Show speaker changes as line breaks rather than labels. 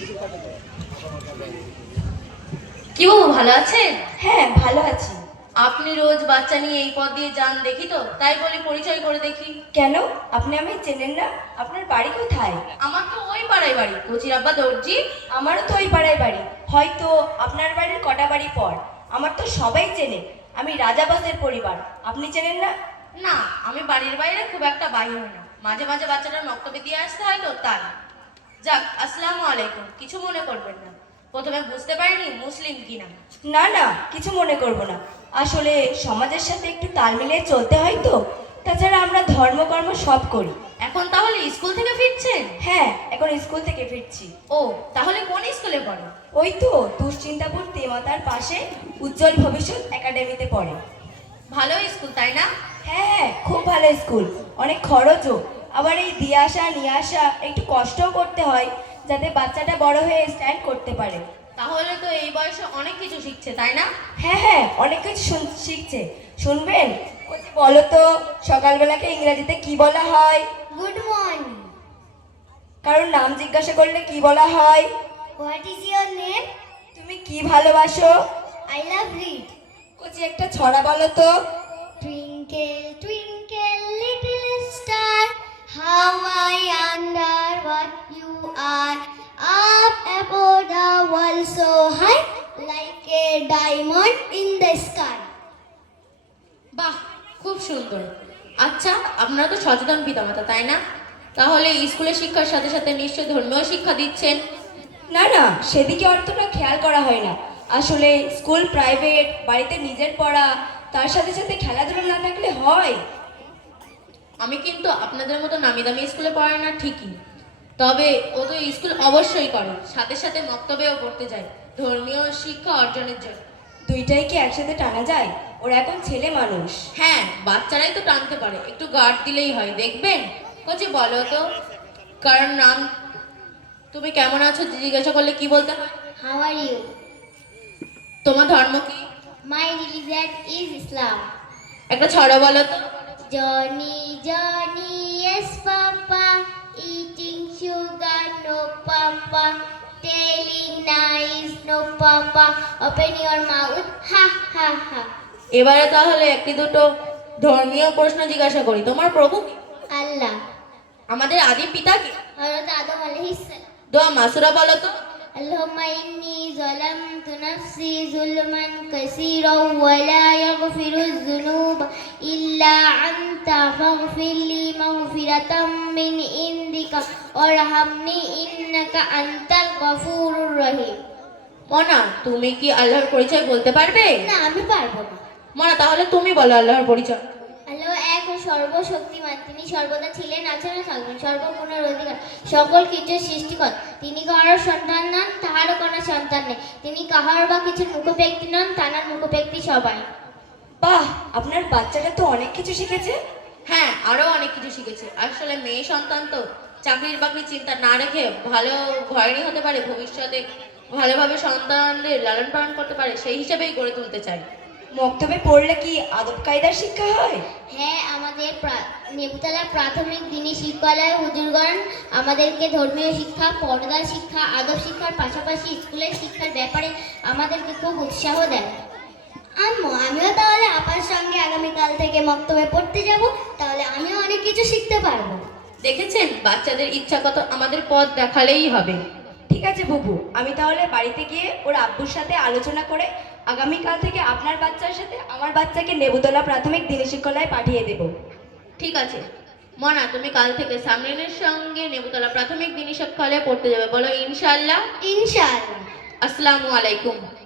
কি বাবু, ভালো আছেন?
হ্যাঁ, ভালো আছি।
আপনি রোজ বাচ্চা নিয়ে এই পথ দিয়ে যান দেখি, তো তাই বলি পরিচয় করে দেখি।
কেন, আপনি আমায় চেনেন না? আপনার বাড়ি কোথায়?
আমার তো ওই পাড়ায় বাড়ি, কচির আব্বা দর্জি।
আমারও তো ওই পাড়ায় বাড়ি। হয়তো আপনার বাড়ির কটা বাড়ি পর। আমার তো সবাই চেনে। আমি রাজাবাসের পরিবার। আপনি চেনেন না?
না, আমি বাড়ির বাইরে খুব একটা বাইরে হই না, মাঝে মাঝে বাচ্চাটার মক্তবে দিয়ে আসতে হয় তো তাই। যাক, আসসালামু আলাইকুম। কিছু মনে করবেন না, প্রথমে বুঝতে পারিনি মুসলিম কিনা।
না না, কিছু মনে করব না। আসলে সমাজের সাথে একটু তাল মিলিয়ে চলতে হয় তো। তাছাড়া আমরা ধর্মকর্ম সব করি।
এখন তাহলে স্কুল থেকে ফিরছেন?
হ্যাঁ, এখন স্কুল থেকে ফিরছি।
ও, তাহলে কোন স্কুলে পড়ো?
ওই তো দুশ্চিন্তাপুর তেমাতার পাশে উজ্জ্বল ভবিষ্যৎ একাডেমিতে পড়ে।
ভালো স্কুল তাই না?
হ্যাঁ হ্যাঁ, খুব ভালো স্কুল। অনেক খরচও। আবার এই দিয়ে আসা নিয়ে আসা একটু কষ্টও করতে হয়, যাতে বাচ্চাটা বড় হয়ে স্ট্যান্ড করতে পারে।
তাহলে তো এই বয়সে অনেক কিছু শিখছে তাই না?
হ্যাঁ হ্যাঁ, অনেক কিছু শিখছে। শুনবেন? বলো তো, সকালবেলাকে ইংরেজিতে কি বলা হয়?
Good morning.
কারণ নাম জিজ্ঞাসা করলে কি বলা হয়?
What is your name?
তুমি কি ভালোবাসো?
I love read.
কচি একটা ছড়া বলো তো।
Twinkle, twinkle, little star, how I wonder what you are. Up above the world so high, like a diamond in the sky.
বাহ, খুব সুন্দর। আচ্ছা, আপনারা তো সচেতন পিতামাতা তাই না? তাহলে স্কুলের শিক্ষার সাথে সাথে নিশ্চয়ই ধর্মীয় শিক্ষা দিচ্ছেন?
না না, সেদিকে অতটা খেয়াল করা হয় না। আসলে স্কুল প্রাইভেট, বাড়িতে নিজের পড়া, তার সাথে সাথে খেলাধুলা না থাকলে হয়?
আমি কিন্তু আপনাদের মতো নামি দামি স্কুলে পড়াই না ঠিকই, তবে ও তো স্কুল অবশ্যই করে, সাথে সাথে মক্তবেও পড়তে যায় ধর্মীয় শিক্ষা অর্জনের জন্য।
দুইটাই কি একসাথে টানা যায়? ওরা এখন ছেলে মানুষ।
হ্যাঁ, বাচ্চারাই তো টানতে পারে, একটু গার্ড দিলেই হয়। দেখবেন কোচি, বলো তো কারণ নাম, তুমি কেমন আছো জিজ্ঞাসা করলে কি বলতে হয়?
How are you?
তোমার ধর্ম কি?
My religion is Islam.
একটা ছড়া বলো তো।
Johnny, Johnny, yes, Papa. Eating sugar, no, Papa. Telling lies, no, Papa. Open your mouth, ha, ha, ha.
এবারে তাহলে একটি দুটো ধর্মীয় প্রশ্ন জিজ্ঞাসা করি। তোমার প্রভু কি?
Allah.
আমাদের আদি পিতা কি?
Hazrat Adam alayhi salam.
দোয়া মাসুরা বলো তো।
Allahumma inni zalamtu nafsi zulman kaseeran wa la yaghfiru dhunuba illa anta faghfir li maghfiratan min indika warhamni innaka antal ghafurur rahim.
মনা, তুমি কি আল্লাহর পরিচয় বলতে পারবে?
না, আমি পারবো না।
মনা, তাহলে তুমি বলো আল্লাহর পরিচয়।
আল্লাহ এক ও সর্বশক্তিমান। তিনি সর্বদা ছিলেন, আছেন ও থাকবেন। সর্বগুণের অধিকার, সকল কিছুর সৃষ্টিকর। তিনি কাহার সন্তান নন, তাহারও কোনো সন্তান নেই। তিনি কাহার বা কিছুর মুখব্যক্তি নন, তানার মুখব্যক্তি সবাই।
বাহ, আপনার বাচ্চাটা তো অনেক কিছু শিখেছে।
হ্যাঁ, আরো অনেক কিছু শিখেছে। আসলে মেয়ে সন্তান তো চাকরির বাকরির চিন্তা না রেখে ভালো ঘরেরই হতে পারে, ভবিষ্যতে ভালোভাবে সন্তানদের লালন পালন করতে পারে, সেই হিসাবেই গড়ে তুলতে চাই।
মক্তবে পড়লে কি আদব কায়দার শিক্ষা হয়?
হ্যাঁ, আমাদের নেবুতলা প্রাথমিক দিনী শিক্ষালয়ে হুজুরগণ আমাদেরকে ধর্মীয় শিক্ষা, পর্দা শিক্ষা, আদব শিক্ষার পাশাপাশি স্কুলের শিক্ষার ব্যাপারে আমাদেরকে খুব উৎসাহ দেয়। আম্মু, আমিও তাহলে আপার সঙ্গে আগামীকাল থেকে মক্তবে পড়তে যাব, তাহলে আমিও অনেক কিছু শিখতে পারবো।
দেখেছেন, বাচ্চাদের ইচ্ছা কত, আমাদের পথ দেখালেই হবে।
ঠিক আছে বুবু, আমি তাহলে বাড়িতে গিয়ে ওর আব্বুর সাথে আলোচনা করে আগামীকাল থেকে আপনার বাচ্চার সাথে আমার বাচ্চাকে নেবুতলা প্রাথমিক দিনী শিক্ষালয়ে পাঠিয়ে দেব।
ঠিক আছে মনা, তুমি কাল থেকে সামরিনের সঙ্গে নেবুতলা প্রাথমিক দিনী শিক্ষালয়ে পড়তে যাবে। বলো ইনশাআল্লাহ।
ইনশাআল্লাহ।
আসসালামু আলাইকুম।